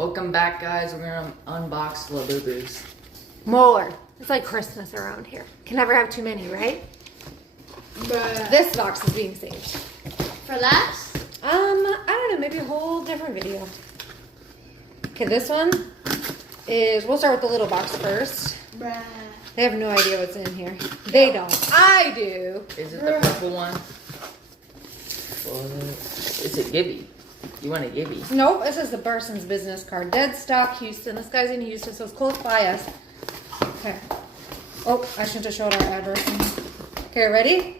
Welcome back, guys. We're gonna unbox Labubus. More. It's like Christmas around here. Can never have too many, right? But This box is being saved. for last? I don't know, maybe a whole different video. Okay, this one is, we'll start with the little box first. Bruh. They have no idea what's in here. They don't. I do. Is it the purple one? It's a Gibby. You want a Gibby? Nope, this is the Burson's business card. Dead stock, Houston. This guy's in Houston, so it's close by us. Okay. Oh, I shouldn't have showed our address. Okay, ready?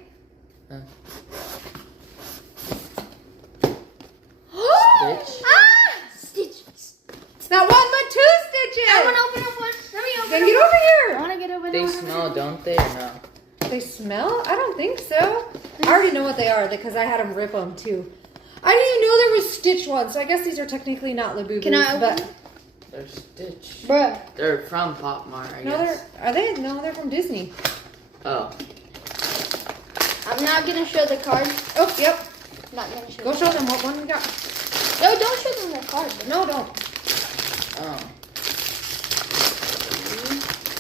Stitch. Stitches. It's not one, but two stitches. I want to open up one. Let me open Then up get over I here. want to get over They there. smell, don't they, or no? They smell? I don't think so. I already know what they are because I had them rip them too. I didn't even know there was Stitch ones, so I guess these are technically not Labubu. Can I open but them? They're Stitch. Bruh. They're from Pop Mart, I no, guess. are they? No, they're from Disney. Oh. I'm not going to show the card. Oh, yep. Not going to show Go the show card. them what one you got. No, don't show them the card. No, don't. Oh.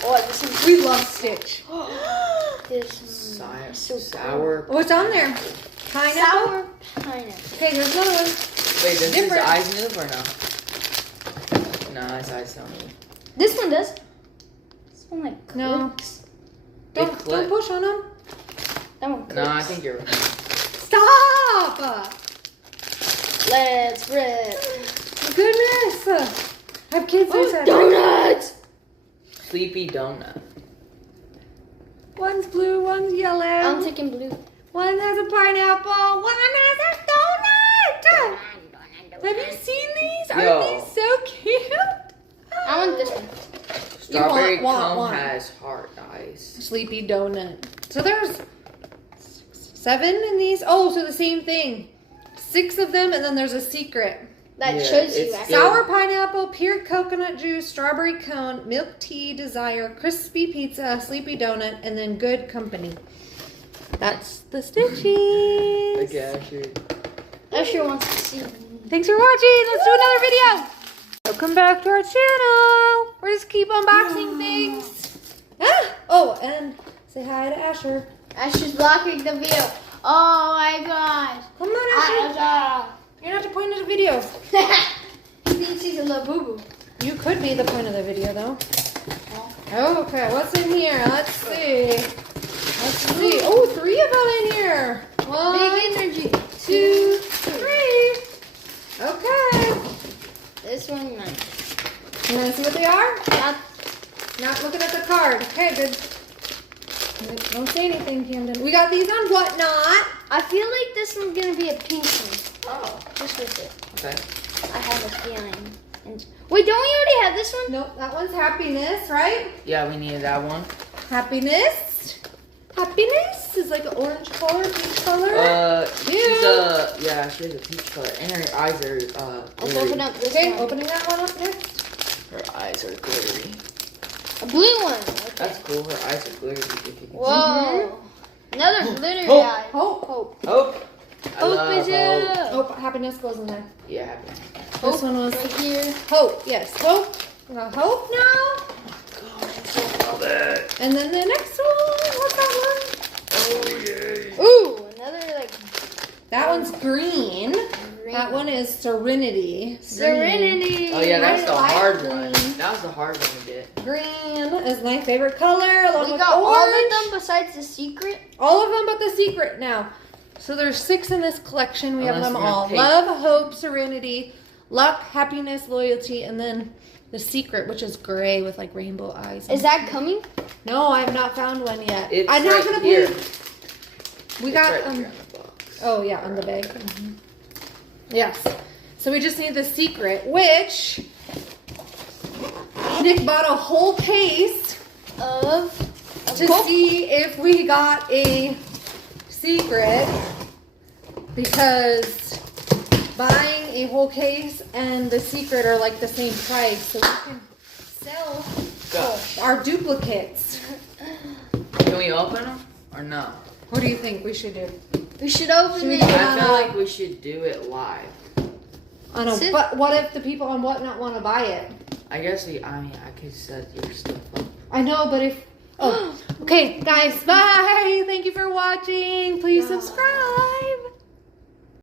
Oh, this is We love Stitch. this Sour. What's on there? Pineapple? sour pineapple. Okay, here's another one. Wait, does his Different. eyes move or no? No, his eyes don't move. This one does. This one like No. clicks. They Don't clip. push on them. That one clicks. No, I think you're right. Stop! Let's rip. Goodness. I have kids who said Donuts! Sleepy Donut. one's blue, one's yellow. I'm taking blue. One has a pineapple. One has a donut. Have you seen these? Yo. Aren't these so cute? I want this one. Strawberry want cone one. has heart eyes. Sleepy donut. So there's 7 in these. Oh, so the same thing. 6 of them, and then there's a secret. That Yeah, shows you it's actually. Sour pineapple, pure coconut juice, strawberry cone, milk tea, desire, crispy pizza, sleepy donut, and then good company. That's the Stitchies. Okay, actually. Usher wants to see. Thanks for watching. Let's do another video. Welcome back to our channel. We're just keep unboxing things. Ah! Oh, and say hi to Asher. Asher's blocking the video. Oh my gosh. Come on, Asher. You're not the point of the video. He thinks he's a Labubu. You could be the point of the video, though. Oh, okay, what's in here? Let's see. Let's see. Oh, 3 of them in here. 1, Big energy. 2, 3. Okay. This one, nice. You want to see what they are? Not Not looking at the card. Okay, good. Don't say anything, Camden. We got these on Whatnot. I feel like this one's gonna be a pink one. Oh. Just with it. Okay. I have a feeling. And wait, don't we already have this one? Nope, that one's happiness, right? Yeah, we needed that one. Happiness. Happiness is like an orange color, peach color. She's yeah, she has a peach color, and her eyes are Let's glittery. open up this Okay, one. opening that one up next. Her eyes are glittery. A blue one. Okay. That's cool. Her eyes are glittery. If you can see. Whoa. Another glitter Hope. guy. Hope. Hope. Hope. I Hope love is it. Oh, happiness goes in there. Yeah. Happy. This one was Right here. hope. Yes, hope. We got hope now. God, I so love it. And then the next one. What's that Oh yay. one? Ooh, Another like that one's green. green. That one is Serenity. Serenity. Oh yeah, that's Right, the light hard green. one. That was the hard one to get. Green is my favorite color, along We with got all orange. of them besides the secret. All of them but the secret now. So there's 6 in this collection. We have Unless them you're all. pink. Love, hope, serenity, luck, happiness, loyalty, and then the secret, which is gray with like rainbow eyes. Is that coming? No, I have not found one yet. It's I'm not right gonna here. believe. We It's got right here in the box. Oh yeah, on the bag. Yes. So we just need the secret, which Nick bought a whole case Of to see if we got a secret, because buying a whole case and the secret are like the same price, so we can sell Gosh. our duplicates. Can we open them or no? What do you think we should do? We should open Should we it. do I on feel a- like we should do it live. I know, Sis- but what if the people on Whatnot want to buy it? I guess I could set your stuff up. I know, but if... Oh, okay, guys, bye. Thank you for watching. Please subscribe.